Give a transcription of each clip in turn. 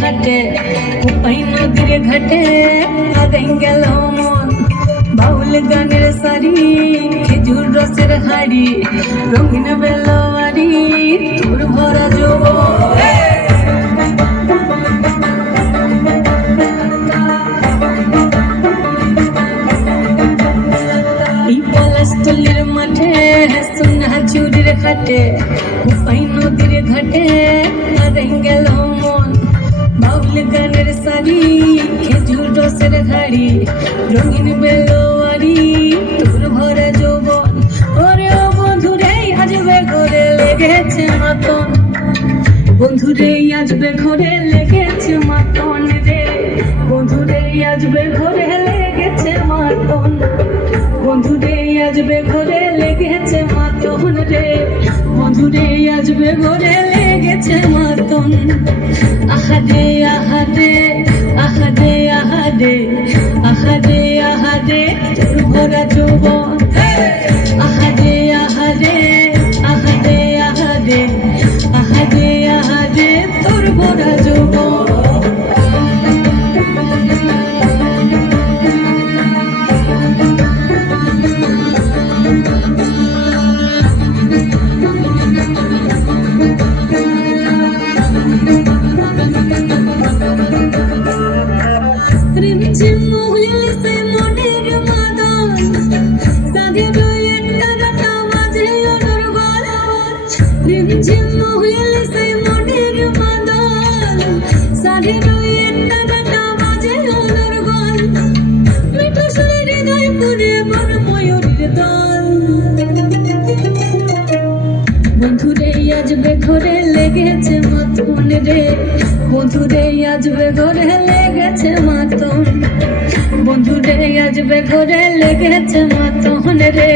ঘাটে কোপাই নদীর ঘাটে আগাই গেল মন বাউল গানের সারি খেজুর রসের হাড়ি রঙিন বেলোয়ারি তোর ভরা যৌবন এই পলাশতলির মাঠে, সোনা চুরির ঘাটে উপাই নদীর ঘাটে গেল মন। বাউল গানের সারি, খেজুর রসের রঙিন বেলোয়ারি লেগেছে মাতন। বন্ধুরে আজবে ঘরে লেগেছে মাতন রে। বন্ধুরে আজবে ঘরে লেগেছে মাতন। বন্ধুরে আজবে ঘরে লেগেছে মাতন রে। বন্ধুরে আজবে ঘরে লেগেছে মাতন। আহারে আহারে আহারে আহারে আহারে তোর ভরা যৌবন। তোর ভরা মাতন রে বন্ধুরে আজবে ঘরে লেগেছে মাতন বন্ধুরে আজবে ঘরে লেগেছে মাতন রে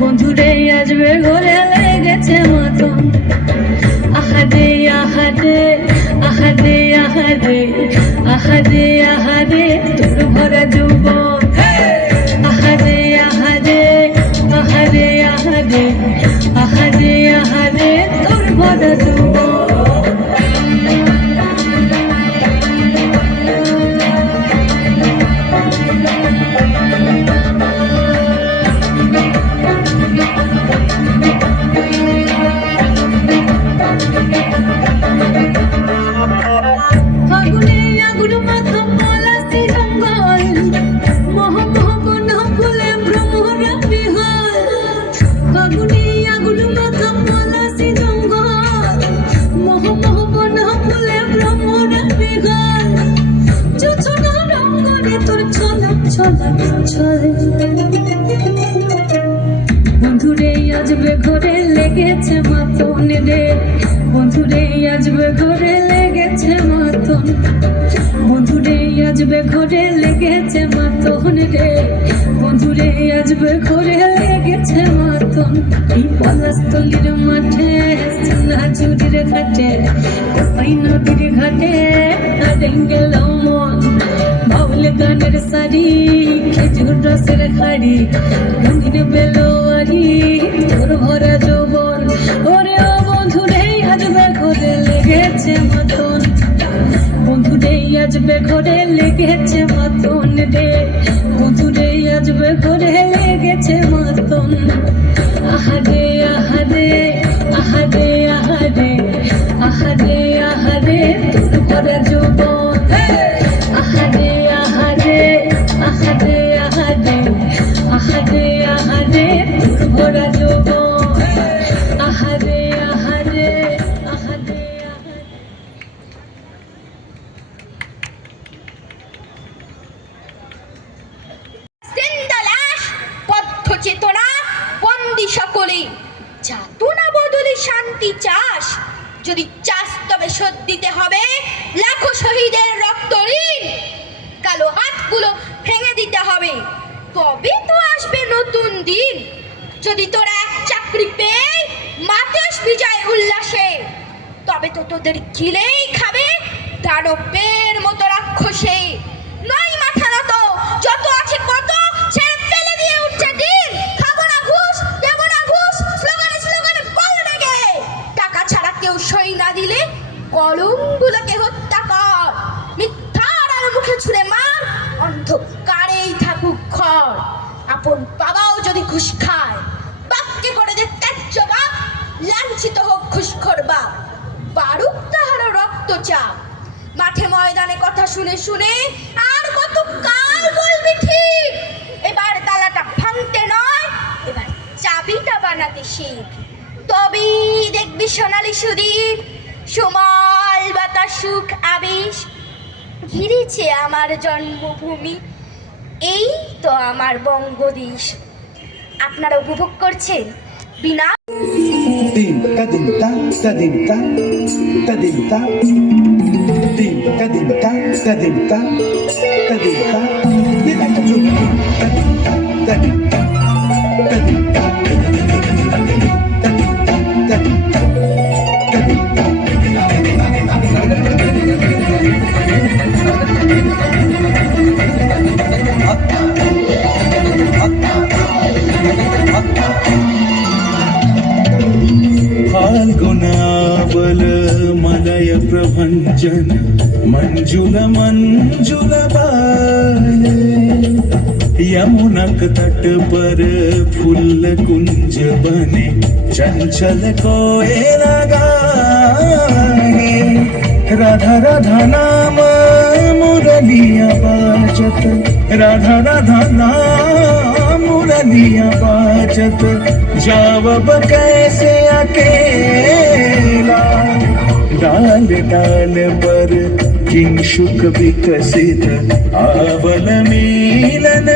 বন্ধুরে আজবে ঘরে লেগেছে মাতন আহারে আহারে আহারে আহারে আহারে আহারে তোর ভরা যৌবন আহারে আহারে আহারে আহারে আহারে আহারে তোর ভরা যৌবন মাতন রে। বন্ধুরে, আজবে ঘরে লেগেছে মাতন। বন্ধুরে, আজবে ঘরে লেগেছে মাতন রে। ঘরে লেগেছে মাতন। এই পলাশতলির মাঠে সোনা চুরির ঘাটে কোপাই নদীর ঘাটে? গেল মন। বাউল গানের সারি, খেজুর রসের খাড়ি রঙিন বেলোয়ারি, তোর ভরা যৌবন আজবে ঘরে লেগেছে মাতন রে। বন্ধুরে আজবে ঘরে লেগেছে মাতন। আহারে আহারে আহারে আহারে আহারে আহারে তোর যাতনা বদলে শান্তি চাস? যদি চাস তবে শোধ দিতে হবে। লাখো শহীদের রক্ত ঋণ। কালো হাতগুলো ভেঙে দিতে হবে। তবে তো আসবে নতুন দিন। যদি তোরা এক চাকরি পেয়ে মাতিস বিজয় উল্লাসে তোদের গিলেই খাবে দানবের মতো রাক্ষসে। নয় মাথা নত, যত আছে কত না দিলে কলমগুলোকে হত্যা সুদীপ সোমাল বাতাস সুখ আবেশ ঘিরেছে আমার জন্মভূমি এই তো আমার বঙ্গদেশ আপনারা উপভোগ করছেন বিনা Dinta, dinta, ta dinta, ta dinta. Dinta, dinta, ta dinta, ta dinta. Dinta, ta dinta, ta dinta, ta dinta. प्रभञ्जन Manjul Manjul यमुनक तट पर फुल्ल कुंज बने, चंचल कोयल गाए राधा राधा नाम मुरलिया बाजत, राधा राधा नाम मुरलिया बाजत। जावब कैसे अकेला? किं शुक वसिल मेलन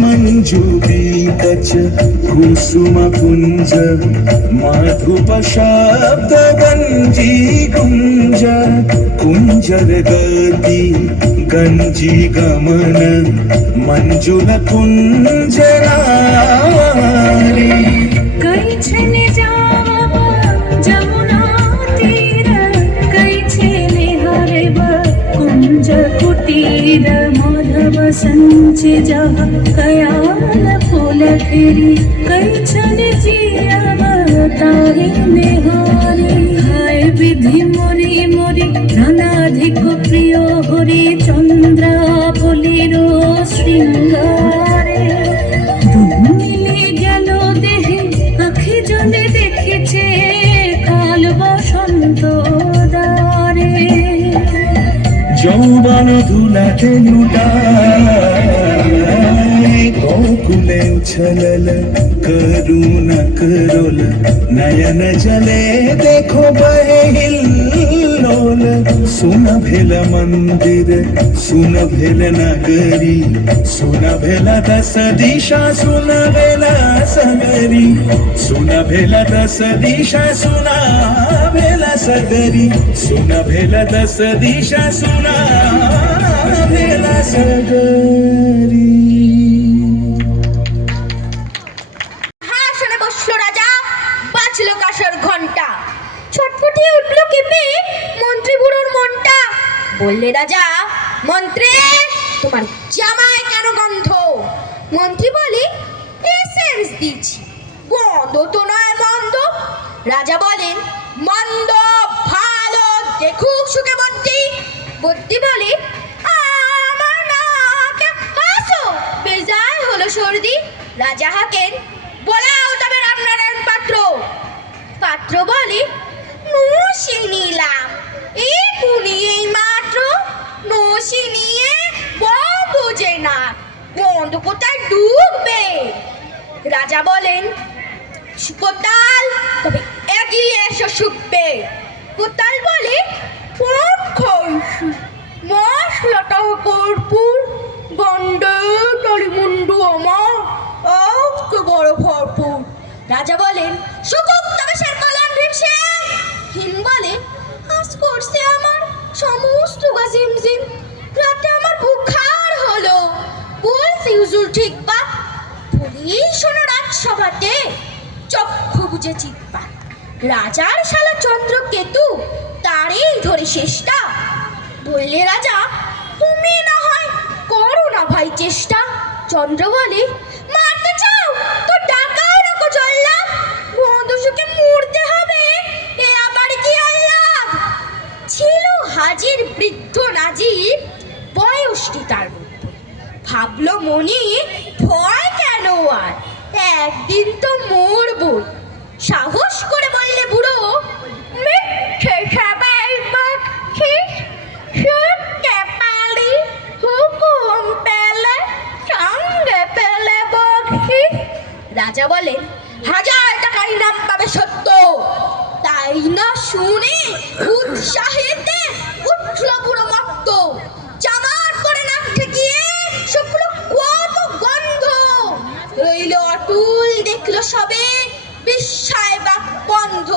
मञ्जुवे कुसुमकुञ्ज माधुपशाब्द कुञ्जरगति गञ्जीगमन कुञ्जरगती मञ्जुलकुञ्जरा वसञ्च जः कया न फूलखेरी कैचन जियावतारे नेहारे हाय বিধি মরি মরি নানাধিক প্রিয় হরি চন্দ্রা বলির শৃঙ্গার যৌবন ধুলাতে লুটায়। গোকুলে উছলল করুণ করল। নয়ন জলে দেখো বহে डोल सुन भेल मंदिर सुन भेल नगरी सुन भेल दस दिशा सुन भेल सगरी सुन भेल दस दिशा सुना भेल सगरी सुन भेल दस दिशा सुना भेल सगरी। বললে, রাজা, মন্ত্রে, তোমার জামায় কেন গন্ধ? মন্ত্রী বলে এসেন্স দিচ্ছি। গন্ধ তো নয়, মন্দ। রাজা বলেন, মন্দ, ভালো, দেখুক সুখে বদ্যি বদ্যি বলে, আমার নাকে হাসো বেজায় হলো সর্দি। রাজা হাকেন, বলাও তবে রামনারায়ণ পাত্র। পাত্র বলে নসি নিলাম। এক্ষুনি এই মাত্র নসি নিয়ে বউ বোঝে না। বন্ধ কোথায় ডুববে? রাজা বলেন কোতাল তবে এগিয়ে এসো শুকবে। কোতাল বলে মশলাটাও কর্পূর গন্ডে টলিমুন্ডু আমার আজকে বড় ভরপুর। রাজা বলেন শুকুক তবে সে কলাম ভীম সিং হিম বলে, আজ করছে আমার সমস্ত গা ঝিমঝিম রাতে আমার বুখার হলো। বলছি, হুজুর, ঠিক বাত? বলি শোনো রাজসভাতে। চক্ষু বুঝে চিৎপা রাজার শালা চন্দ্র কেতু, তারই ধরে শেষটা। বললে, রাজা, তুমি না হয় করো না ভাই চেষ্টা। চন্দ্র বলে নাজিব বয়সটি তার মনি ভয় কেন আর? একদিন তো সাহস করে বললে বুড়ো রাজা বলেন, হাজার টাকার ইনাম পাবে সত্য। তাই না শুনে উৎসাহেতে উঠল রইল দেখল সবে, বিস্ময় বাক বন্ধ।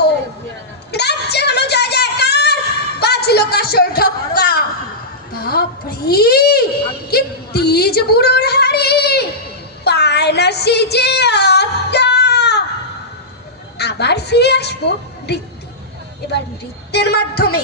রাজ্যে হলো জয় জয়কার, বাজলো কাসর ঢক্কা। বাপরে, কি তেজ বুড়োর হাড়ি। পায় না যে আটটা আবার ফিরে আসব নৃত্যে। এবার নৃত্যের মাধ্যমে।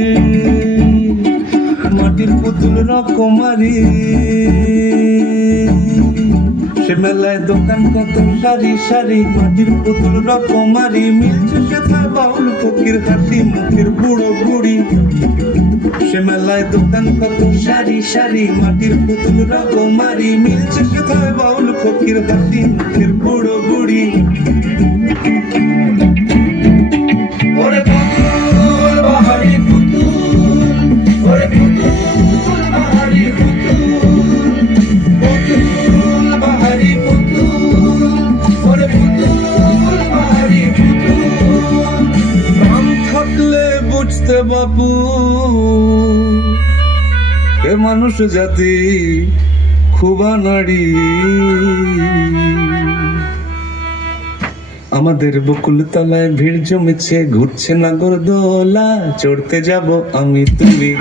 মাটির পুতুল রকমারি। সে মেলায় দোকান কত সারি সারি, মাটির পুতুল রকমারি। মিলছে সেথায় বাউল, ফকির হাসি, মুখের বুড়ো বুড়ি। সে মেলায় দোকান কত সারি সারি, মাটির পুতুল রকমারি। মিলছে সেথায় বাউল, ফকির হাসি, মুখের বুড়ো বুড়ি। জাতি খুবা নারী। আমাদের বকুল তলায় ভিড় জমেছে, ঘুরছে নাগর দোলা চড়তে যাব আমি তুমি।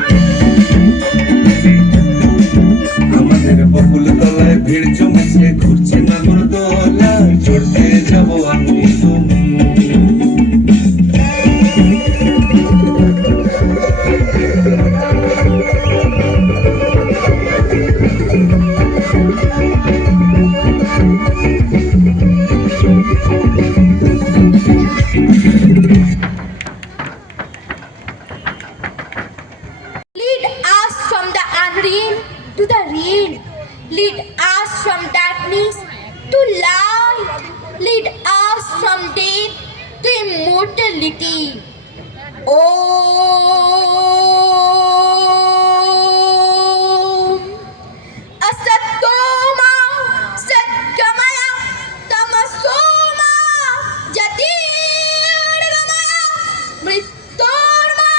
Mrittorma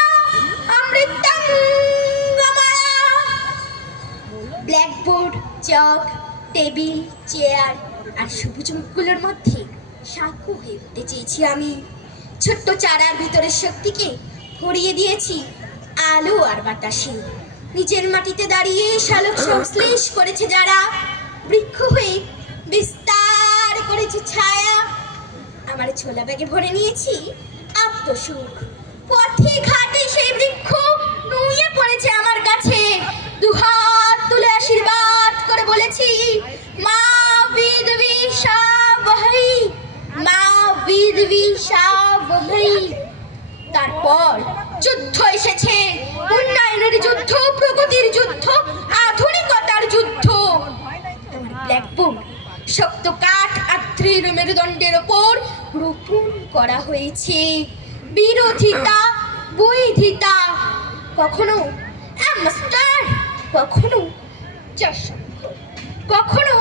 Amritangamaya blackboard chalk table chair আর সবুজ মুখগুলোর মধ্যে সাঁকো হয়ে উঠতে চেয়েছি আমি ছোট্ট চারার ভিতরের শক্তিকে ভরিয়ে দিয়েছি আলো আর বাতাসে। নিজের মাটিতে দাঁড়িয়ে শালক সংশ্লেষ করেছে যারা। বৃক্ষ হয়ে বিস্তার করেছে ছায়া। আমার ছোলা ব্যাগে ভরে নিয়েছি আত্মসুখ। পথে ঘাটে সেই বৃক্ষ নুয়ে পড়েছে আমার কাছে। দুহাত তুলে আশীর্বাদ করে বলেছি, মা বিদবি সাবহই মা বিদবি তারপর যুদ্ধ এসেছে। উন্নয়নের যুদ্ধ, প্রগতির যুদ্ধ, আধুনিকতার যুদ্ধ। ব্ল্যাকবোর্ড শক্ত কাঠ আর আত্রির মেরুদণ্ডের ওপর রোপণ করা হয়েছে। বিরোধিতা, বৈধিতা, কখনো মাস্টার কখনো যশোর। কখনো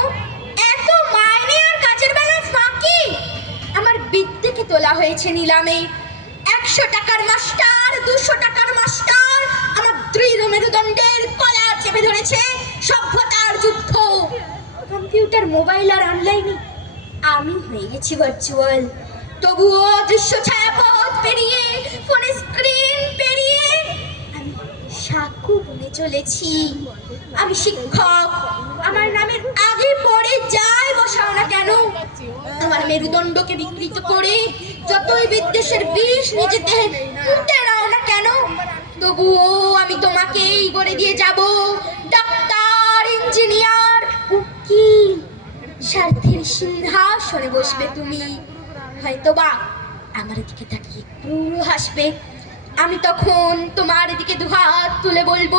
বিদ্যেকে তোলা হয়েছে নিলামে। একশো টাকার মাস্টার, দুশো টাকার মাস্টার, আমার দৃঢ় মেরুদণ্ডের কলা চেপে ধরেছে সভ্যতার যুদ্ধ। কম্পিউটার, মোবাইল আর অনলাইনে আমি হয়ে গেছি ভার্চুয়াল তবুও দৃশ্য ছায়াপথ পেরিয়ে ফোনে স্ক্রিন পেরিয়ে আমি সাকু বনে চলেছি। আমি শিক্ষক আমার নামের আগে পরে যাই বসাও না কেন আমার মেরুদণ্ডকে বিকৃত করে যতই বিদ্বেষের বিষ নিজে দেহে পুঁতে নাও না কেন? তবুও আমি তোমাকেই গড়ে দিয়ে যাব, ডাক্তার, ইঞ্জিনিয়ার, উকিল। স্বার্থের সিংহাসনে বসবে তুমি। হয়তোবা আমার দিকে তাকিয়ে পুরো হাসবে। আমি তখন তোমার দিকে দুহাত তুলে বলব,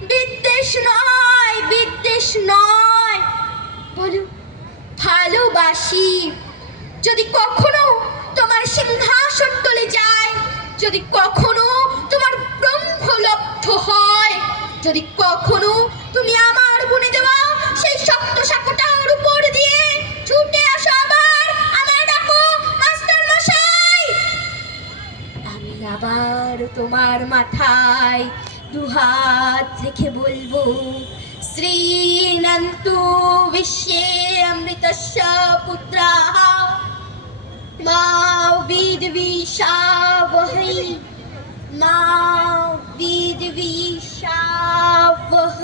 বিদ্বেষ নয় বিদ্বেষ নয়। কখনো তুমি আমার বুনে দেওয়া সেই শক্ত শাখাটার উপর দিয়ে ছুটে আসো আবার। আমায় ডাকো, মাস্টার মশাই। আমি আবার তোমার মাথায় দুহাত থেকে বলব, শ্রীনন্তু বিশ্বে অমৃতস্য পুত্রাः। মা বিদ্বিষাবহৈ মা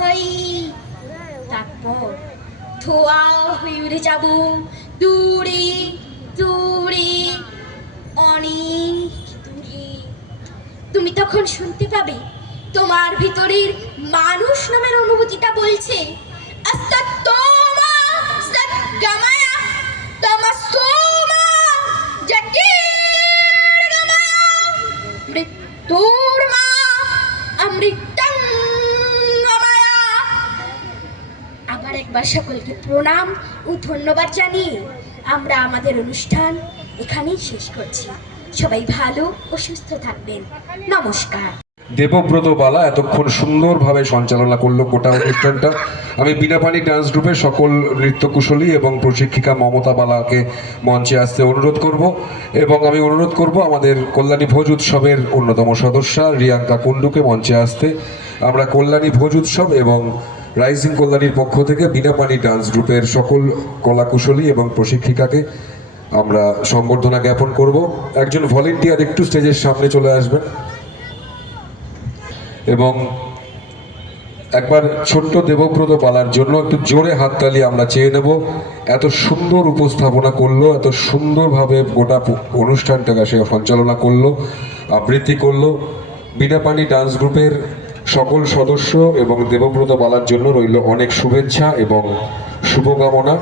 বিদ্বিষাবহৈ তারপর হয়ে উড়ে যাব দূরে দূরে, অনেক দূরে। তুমি তখন শুনতে পাবে, তোমার ভিতরের মানুষ নামের অনুভূতিটা বলছে, আস্তাত্তমা একবার সকলকে প্রণাম ও ধন্যবাদ জানিয়ে আমরা আমাদের অনুষ্ঠান এখানেই শেষ করছি। সবাই ভালো ও সুস্থ থাকবেন। নমস্কার। দেবব্রত বালা এতক্ষণ সুন্দরভাবে সঞ্চালনা করল গোটা অনুষ্ঠানটা। আমি বিনাপানি ডান্স গ্রুপের সকল নৃত্যকুশলী এবং প্রশিক্ষিকা মমতা বালাকে মঞ্চে আসতে অনুরোধ করব এবং আমি অনুরোধ করব আমাদের কল্যাণী ভোজ উৎসবের অন্যতম সদস্যা রিয়াঙ্কা কুণ্ডুকে মঞ্চে আসতে। আমরা কল্যাণী ভোজ উৎসব এবং রাইজিং কল্যাণীর পক্ষ থেকে বিনাপানি ডান্স গ্রুপের সকল কলাকুশলী এবং প্রশিক্ষিকাকে আমরা সম্বর্ধনা জ্ঞাপন করব। একজন ভলেন্টিয়ার একটু স্টেজের সামনে চলে আসবেন। এবং একবার ছোট্ট দেবব্রত পালার জন্য একটু জোরে হাততালি আমরা চেয়ে নেব। এত সুন্দর উপস্থাপনা করল, এত সুন্দরভাবে গোটা অনুষ্ঠানটাকে সে সঞ্চালনা করল, আবৃত্তি করল। বিনাপানি ডান্স গ্রুপের সকল সদস্য এবং দেবব্রত বালার জন্য রইল অনেক শুভেচ্ছা এবং শুভকামনা।